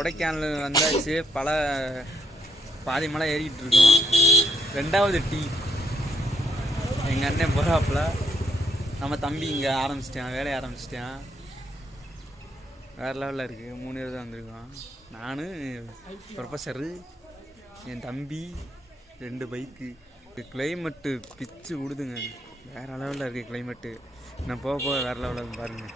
கொடைக்கானல் வந்தாச்சு. பாதி மலை ஏறிக்கிட்டு இருக்கோம். 2வது டீ எங்கள் அண்ணன் போகிறாப்புல. நம்ம தம்பி இங்கே ஆரம்பிச்சிட்டான், வேலையை ஆரம்பிச்சிட்டான். வேறு லெவலில் இருக்குது. 3 பேர் தான் வந்திருக்கோம். நான், ப்ரொஃபஸரு, என் தம்பி, 2 பைக்கு. கிளைமேட்டு பிச்சு விடுதுங்க. வேறு லெவலில் இருக்குது கிளைமேட்டு. நான் போக போக வேறு லெவலில் பாருங்கள்.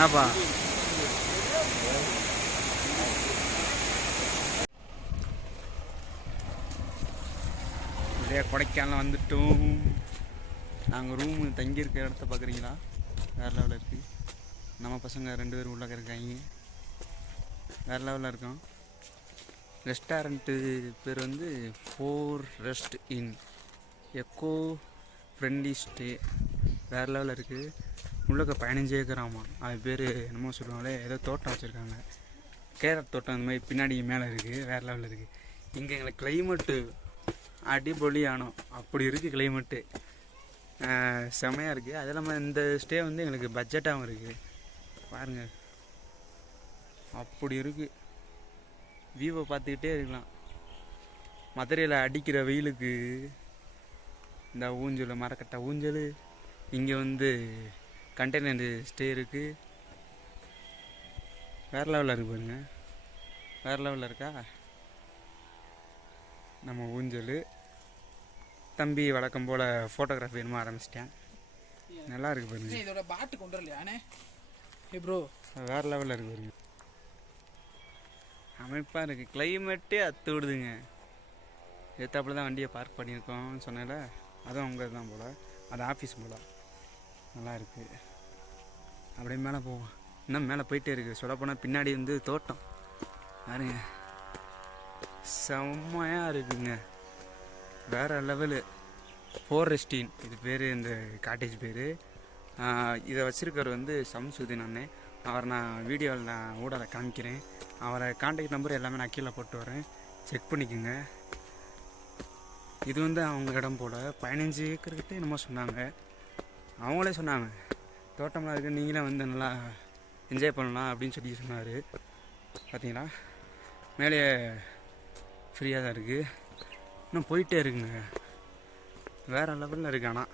என்னப்பா நிறைய கொடைக்கானல் வந்துட்டோம். நாங்கள் ரூமு தங்கியிருக்க இடத்த பார்க்குறீங்களா? வேறு லெவலில் இருக்குது. நம்ம பசங்க 2 பேர் உள்ளே இருக்காங்க. வேறு லெவலில் இருக்கோம். ரெஸ்டாரண்ட்டு பேர் வந்து 4 rest in echo friendly stay. வேறு லெவலில் இருக்குது. உள்ளக்க 15 ஏக்கர். ஆமாம், அது பேர் என்னமோ சொல்லுவாங்களே, ஏதோ தோட்டம் வச்சுருக்காங்க. கேரட் தோட்டம் அந்த மாதிரி பின்னாடி மேலே இருக்குது. வேறு லெவலில் இருக்குது. இங்கே எங்களுக்கு கிளைமேட்டு அடிபொலியானோம். அப்படி இருக்குது கிளைமேட்டு. செமையாக இருக்குது. அது இல்லாமல் இந்த ஸ்டே வந்து எங்களுக்கு பட்ஜெட்டாகவும் இருக்குது. பாருங்கள், அப்படி இருக்குது. வியூவை பார்த்துக்கிட்டே இருக்கலாம். மதுரையில் அடிக்கிற வெயிலுக்கு இந்த ஊஞ்சல், மரக்கட்டை ஊஞ்சல். இங்கே வந்து கண்டெய்னர் ஸ்டே இருக்குது. வேறு லெவலில் இருக்குது பாருங்க. வேறு லெவலில் இருக்கா? நம்ம ஊஞ்சல். தம்பி வழக்கம் போல் ஃபோட்டோகிராஃபி என்னமோ ஆரம்பிச்சிட்டேன். நல்லா இருக்குது பாருங்க. இதோட பாட்டு கொண்டு வரலையானே ப்ரோ. வேறு லெவலில் இருக்குது பாருங்க. அமைப்பாக இருக்குது. கிளைமேட்டே அத்து விடுதுங்க. எத்தாப்புல தான் வண்டியை பார்க் பண்ணியிருக்கோம் சொன்னேன்ல, அதுவும் அவங்க தான் போல். அது ஆஃபீஸ் போல். நல்லா இருக்குது. அப்படியே மேலே போவோம். இன்னும் மேலே போயிட்டே இருக்குது. சொல்லப்போனால் பின்னாடி வந்து தோட்டம் பாருங்க. செம்மையாக இருக்குங்க. வேறு லெவலு. 4 ரெஸ்ட் இன் இது பேர். இந்த காட்டேஜ் பேர். இதை வச்சுருக்கவர் வந்து சம்சுதீன் அண்ணன். அவரை நான் வீடியோவில் ஊடால காமிக்கிறேன். அவரை கான்டாக்ட் நம்பர் எல்லாமே நான் கீழே போட்டு வரேன், செக் பண்ணிக்கோங்க. இது வந்து அவங்க இடம் போல். 15 ஏக்கர்கிட்ட என்னமோ சொன்னாங்க. அவங்களே சொன்னாங்க தோட்டம்லாம் இருக்குது, நீங்களே வந்து நல்லா என்ஜாய் பண்ணலாம் அப்படின்னு சொல்லி சொன்னார். பார்த்தீங்களா, மேலே ஃப்ரீயாக தான் இருக்குது. இன்னும் போயிட்டே இருக்குங்க. வேறு லெவலில் இருக்கு. ஆனால்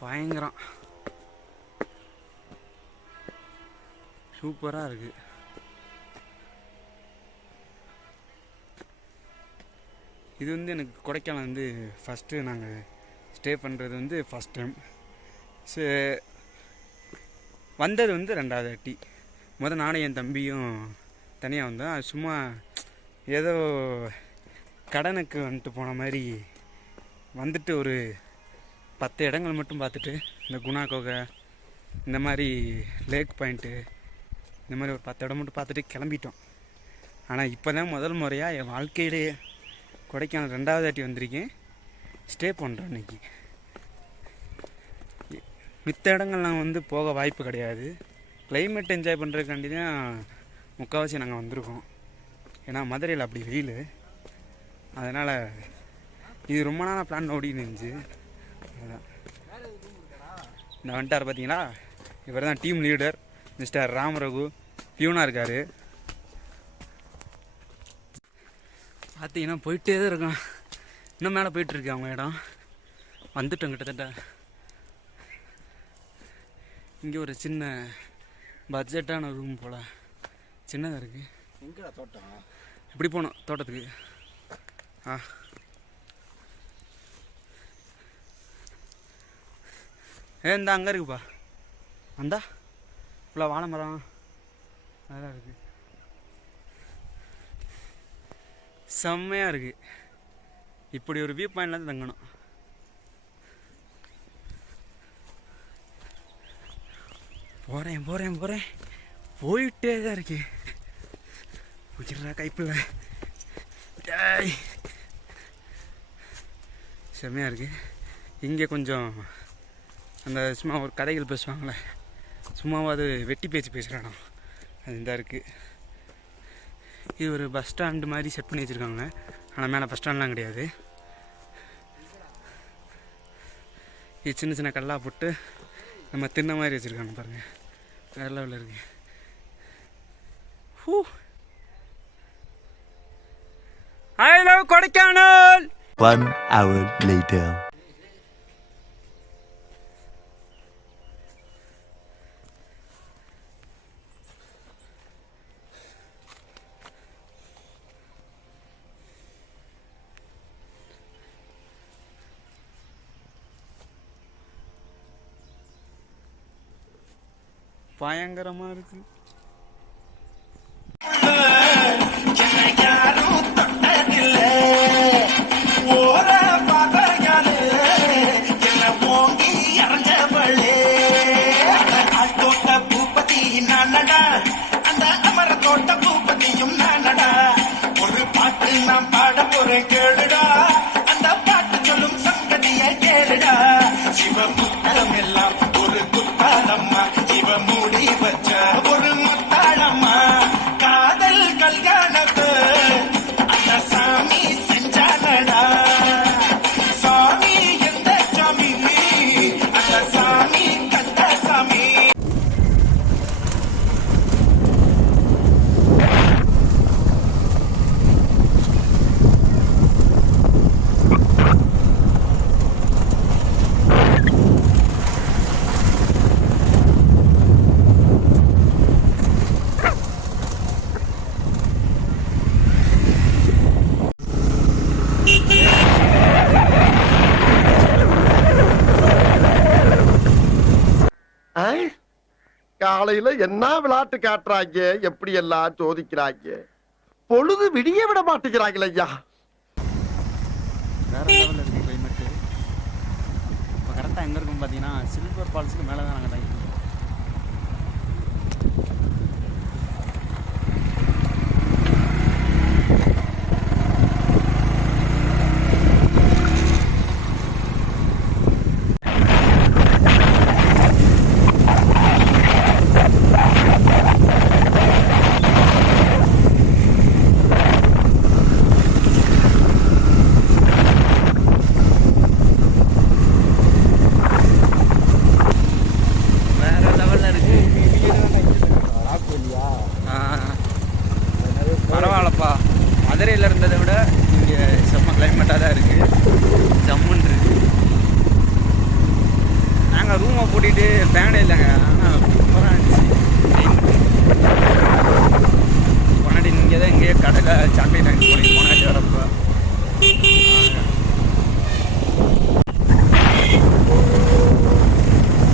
பயங்கரம் சூப்பராக இருக்குது. இது வந்து எனக்கு கொடைக்கானல் வந்து ஃபஸ்ட்டு நாங்கள் ஸ்டே பண்ணுறது வந்து ஃபஸ்ட் டைம். வந்தது வந்து 2வது வாட்டி. நானும் என் தம்பியும் தனியாக வந்தோம். அது சும்மா ஏதோ கடனுக்கு வந்துட்டு போன மாதிரி வந்துட்டு ஒரு 10 இடங்கள் மட்டும் பார்த்துட்டு, இந்த குணா கோகை, இந்த மாதிரி லேக் பாயிண்ட்டு, இந்த மாதிரி ஒரு 10 இடம் மட்டும் பார்த்துட்டு கிளம்பிட்டோம். ஆனால் இப்போ தான் முதல் முறையாக என் வாழ்க்கையிலேயே கொடைக்கானல் 2வது வாட்டி வந்திருக்கேன். ஸ்டே பண்ணுறோம் இன்றைக்கி. மித்த இடங்கள்லாம் வந்து போக வாய்ப்பு கிடையாது. கிளைமேட் என்ஜாய் பண்ணுறதுக்காண்டி தான் முக்கால்வாசி நாங்கள் வந்திருக்கோம். ஏன்னா மதுரையில் அப்படி வெயில். அதனால் இது ரொம்ப நாளாக பிளான் ஓடின்னு இருந்துச்சு. அதுதான் இந்த வந்துட்டார் பார்த்தீங்களா, இவர் தான் டீம் லீடர் மிஸ்டர் ராமரகு. பியூனாக இருக்கார். பார்த்தீங்கன்னா போயிட்டே தான் இருக்கோம். இன்னும் மேலே போயிட்டுருக்கு அவங்க இடம். வந்துட்டோம் கிட்டத்தட்ட. இங்கே ஒரு சின்ன பட்ஜெட்டான ரூம் போல் சின்னதாக இருக்குது. எங்கே தோட்டம்? இப்படி போகணும் தோட்டத்துக்கு. இந்த அங்கே இருக்குப்பா. அந்தா ஃபுல்லாக வாழை மரம் அதெல்லாம் இருக்குது. செம்மையாக இருக்குது. இப்படி ஒரு வியூ பாயிண்ட்லேருந்து தங்கணும். போகிறேன் போயிட்டே தான் இருக்கு. பிடிக்கிறா கைப்பில் செம்மையாக இருக்குது. இங்கே கொஞ்சம் அந்த சும்மா ஒரு கதைகள் பேசுவாங்களே, சும்மாவாது வெட்டி பேச்சு பேசுகிறானோ அது இந்த இருக்குது. இது ஒரு பஸ் ஸ்டாண்டு மாதிரி செட் பண்ணி வச்சுருக்காங்க. ஆனால் மேலே பஸ் ஸ்டாண்ட்லாம் கிடையாது. இது சின்ன சின்ன கல்லாக போட்டு நம்ம தின்ன மாதிரி வச்சுருக்காங்க பாருங்கள். வேறு லெவலில் இருக்குது. I love Kodaikanal. 1 hour later. பயங்கரமா இருக்கு. அந்த அமர தோட்ட பூபதியும் நானடா. ஒரு பாட்டு நாம் பாட போறேன் கேளுடா. அந்த பாட்டு சொல்லும் சங்கதியை கேளுடா. சிவமுத்தம் எல்லாம் ஒரு குத்தாளம்மா, சிவ மூடி வச்ச ஒரு முத்தாளம்மா. காதல் கல்யாணத்து அந்த சாமி செஞ்சானடா. சாமி எந்த சாமி? அந்த சாமி கந்த சாமி. காலையில என்ன விளையாட்டு காட்டுறாங்க, எப்படி எல்லாம் சோதிக்கிறாங்க. பொழுது விடிய விட மாட்டேங்கிறாங்களே ஐயா. வேற லெவலில் இருக்குது கிளைமேட்டு. இப்போ கரெக்டாக எங்கே இருக்கும் பார்த்தீங்கன்னா சில்வர் ஃபால்ஸுக்கு மேலே தான் நாங்கள் தங்கியிருக்கோம். பரவாயில்லப்பா, மதுரையில் இருந்ததை விட இங்கே செம்ம கிளைமேட்டாக தான் இருக்குது. ஜம்முன்னு இருக்குது. நாங்கள் ரூமை பூட்டிட்டு ஃபேனே இல்லைங்க. ஆனால் சூப்பராக இருந்துச்சு. முன்னாடி இங்கே தான் இங்கேயே கடையில் சாக்லேட் வாங்கி போனாட்டி வரப்போ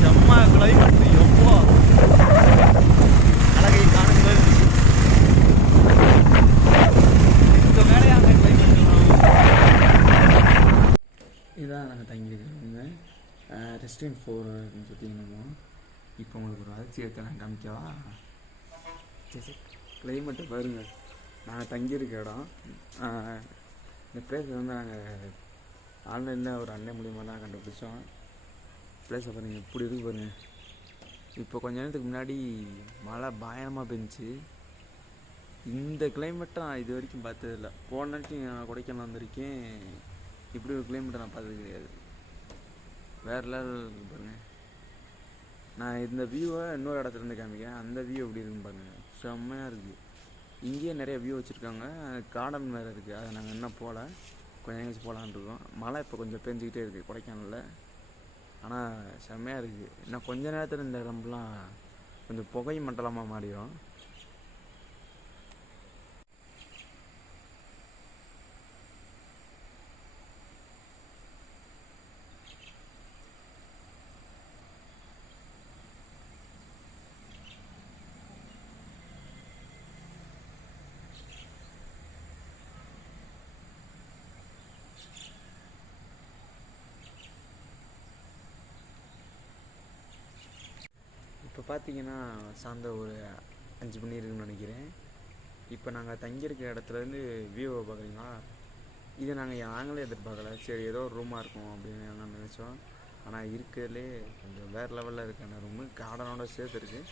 செம்ம கிளைமேட். எவ்வளோ அழகை காணுங்கள். இதுதான் நாங்கள் தங்கியிருக்கிறோங்க. ரெஸ்டாரண்ட் 4 அப்படின்னு சொல்லிங்கன்னா இப்போ உங்களுக்கு ஒரு அதிர்ச்சியத்தை நான் காமிக்கவா? சரி, கிளைமேட்டை பாருங்கள். நாங்கள் தங்கியிருக்க இடம். இந்த பிளேஸ் வந்து நாங்கள் ஆன்லைனில் ஒரு அண்ணன் மூலியமாக கண்டுபிடிச்சோம். பிளேஸை பாருங்கள் எப்படி இருக்கு பாருங்கள். இப்போ கொஞ்ச நேரத்துக்கு முன்னாடி மழை பயங்கரமாக பெஞ்சிச்சு. இந்த கிளைமேட்டை நான் இது வரைக்கும் பார்த்ததில்ல. போன நாளைக்கு நான் கொடைக்கானல் வந்திருக்கேன். இப்படி ஒரு கிளைமேட்டை நான் பார்த்தது கிடையாது. வேறு லெவல் பாருங்கள். நான் இந்த வியூவை இன்னொரு இடத்துலேருந்து காமிக்கிறேன். அந்த வியூ எப்படி இருக்குன்னு பாருங்கள். செம்மையாக இருக்குது. இங்கேயே நிறைய வியூ வச்சுருக்காங்க. கார்டன் வேறு இருக்குது. அதை நாங்கள் இன்னும் போகல. கொஞ்சம் எங்கேயாச்சும் போகலான்னு இருக்கோம். மழை இப்போ கொஞ்சம் பெஞ்சிக்கிட்டே இருக்குது கொடைக்கானலில். ஆனால் செம்மையாக இருக்குது. இன்னும் கொஞ்ச நேரத்தில் இந்த இடம்லாம் கொஞ்சம் புகை மண்டலமாக மாறிடும். இப்போ பார்த்தீங்கன்னா சாயந்தரம் ஒரு 5 மணி இருக்குன்னு நினைக்கிறேன். இப்போ நாங்கள் தங்கியிருக்க இடத்துலேருந்து வியூவை பார்க்குறீங்களா, இதை நாங்களே எதிர்பார்க்கல. சரி ஏதோ ஒரு ரூமாக இருக்கும் அப்படின்னு நாங்கள் நினச்சோம். ஆனால் இருக்கிறதுலே கொஞ்சம் வேறு லெவலில் இருக்கான ரூமு, கார்டனோட சேர்த்து இருக்குது.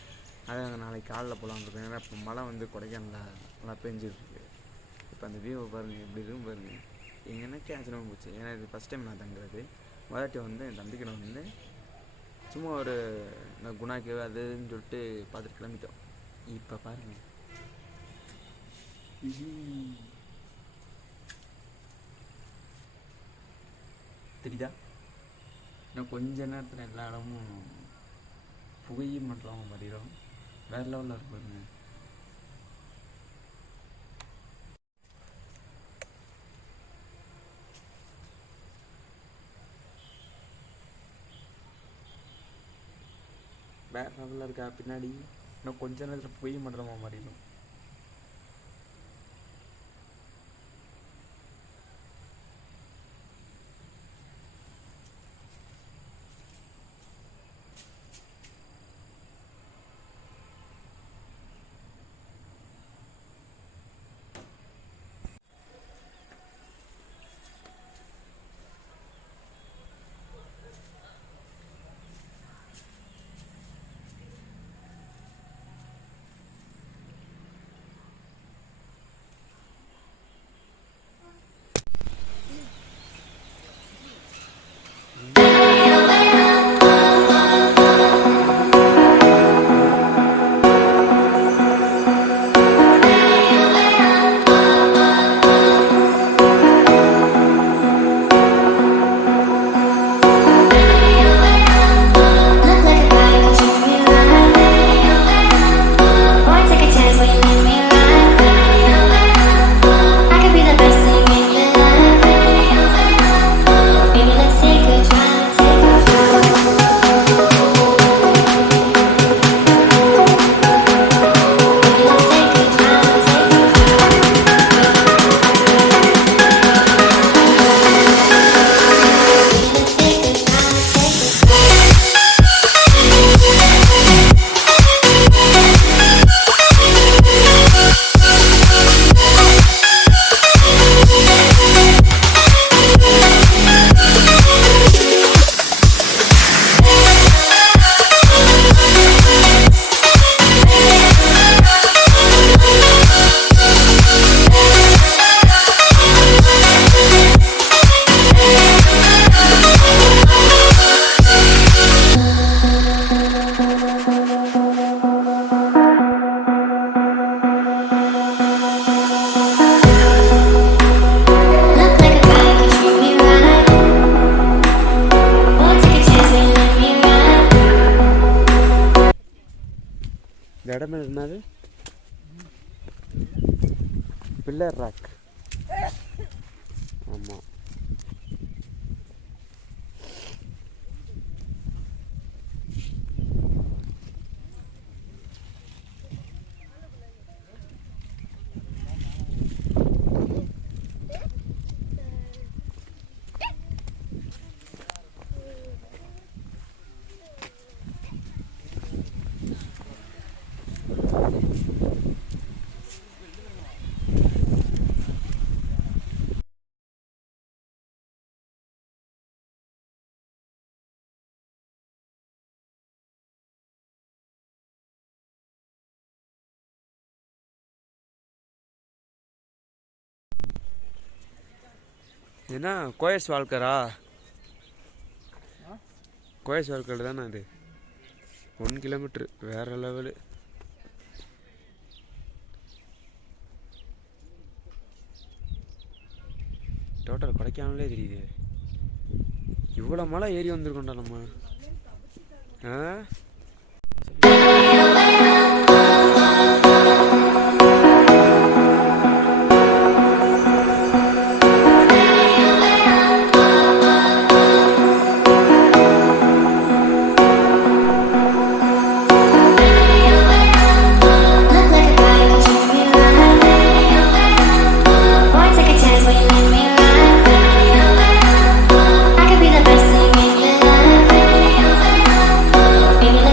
அதை நாங்கள் நாளைக்கு காலைல போகலான்னு இருக்கோம். ஏன்னா இப்போ மழை வந்து கொடைக்கானல நல்லா பெஞ்சிட்ருக்கு. இப்போ அந்த வியூவை பாருங்கள், எப்படி இருக்கும் பாருங்கள். எங்கன்னா ஆச்சரியமாக போச்சு. ஏன்னா இது ஃபஸ்ட் டைம் நான் தங்குறது. முதலாட்டி வந்து என் தம்பிக்கிட்ட வந்து சும்மா ஒரு இந்த குணாக்கு அதுன்னு சொல்லிட்டு பார்த்துட்டு கிளம்பிட்டோம். இப்போ பாருங்கள், தெரியுதா? இன்னும் கொஞ்ச நேரத்தில் எல்லா இடமும் புகையும் மட்டும் மாறிடும். வேறு லெவலில் இருக்கு பாருங்க. வேறு லெவலில் இருக்கா பின்னாடி. இன்னும் கொஞ்ச நேரத்தில் புகையும் மட்டும் மாறிடும். இந்த இடம் என்னது? Pillar rock. ஆமாம், என்ன கோயஸ் வால்கரா? கோயஸ் வால்கர் தானே அது. 1 கிலோமீட்ரு, வேற லெவலு. டோட்டல் கொடைக்கானலே தெரியுது. இவ்வளோ மழை ஏறி வந்திருக்கோண்டா நம்ம. Baby,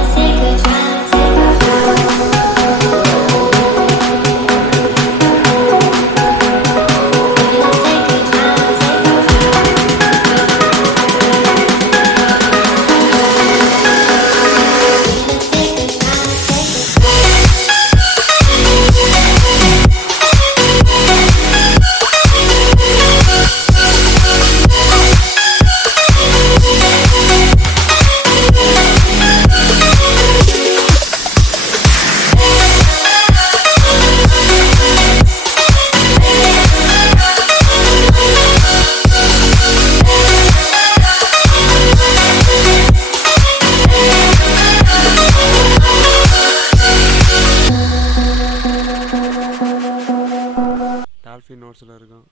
வருஷத்தில் இருக்கோம்.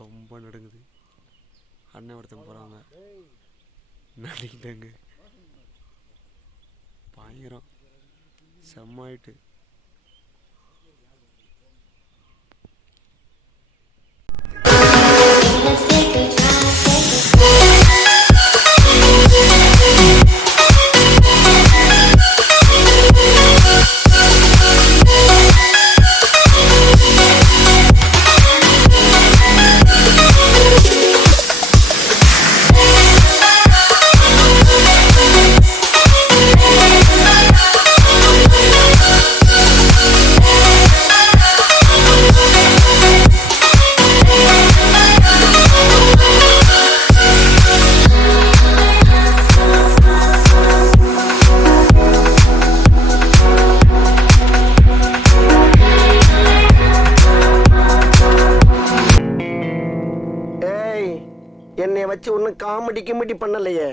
ரொம்ப நடுங்குது. அண்ணன் ஒருத்தங்க போகிறாங்க, நடிக்கிட்டாங்க. பயங்கரம் செம்மாயிட்டு. என்னைய வச்சு ஒன்னும் காமெடி கிமெடி பண்ணலையே.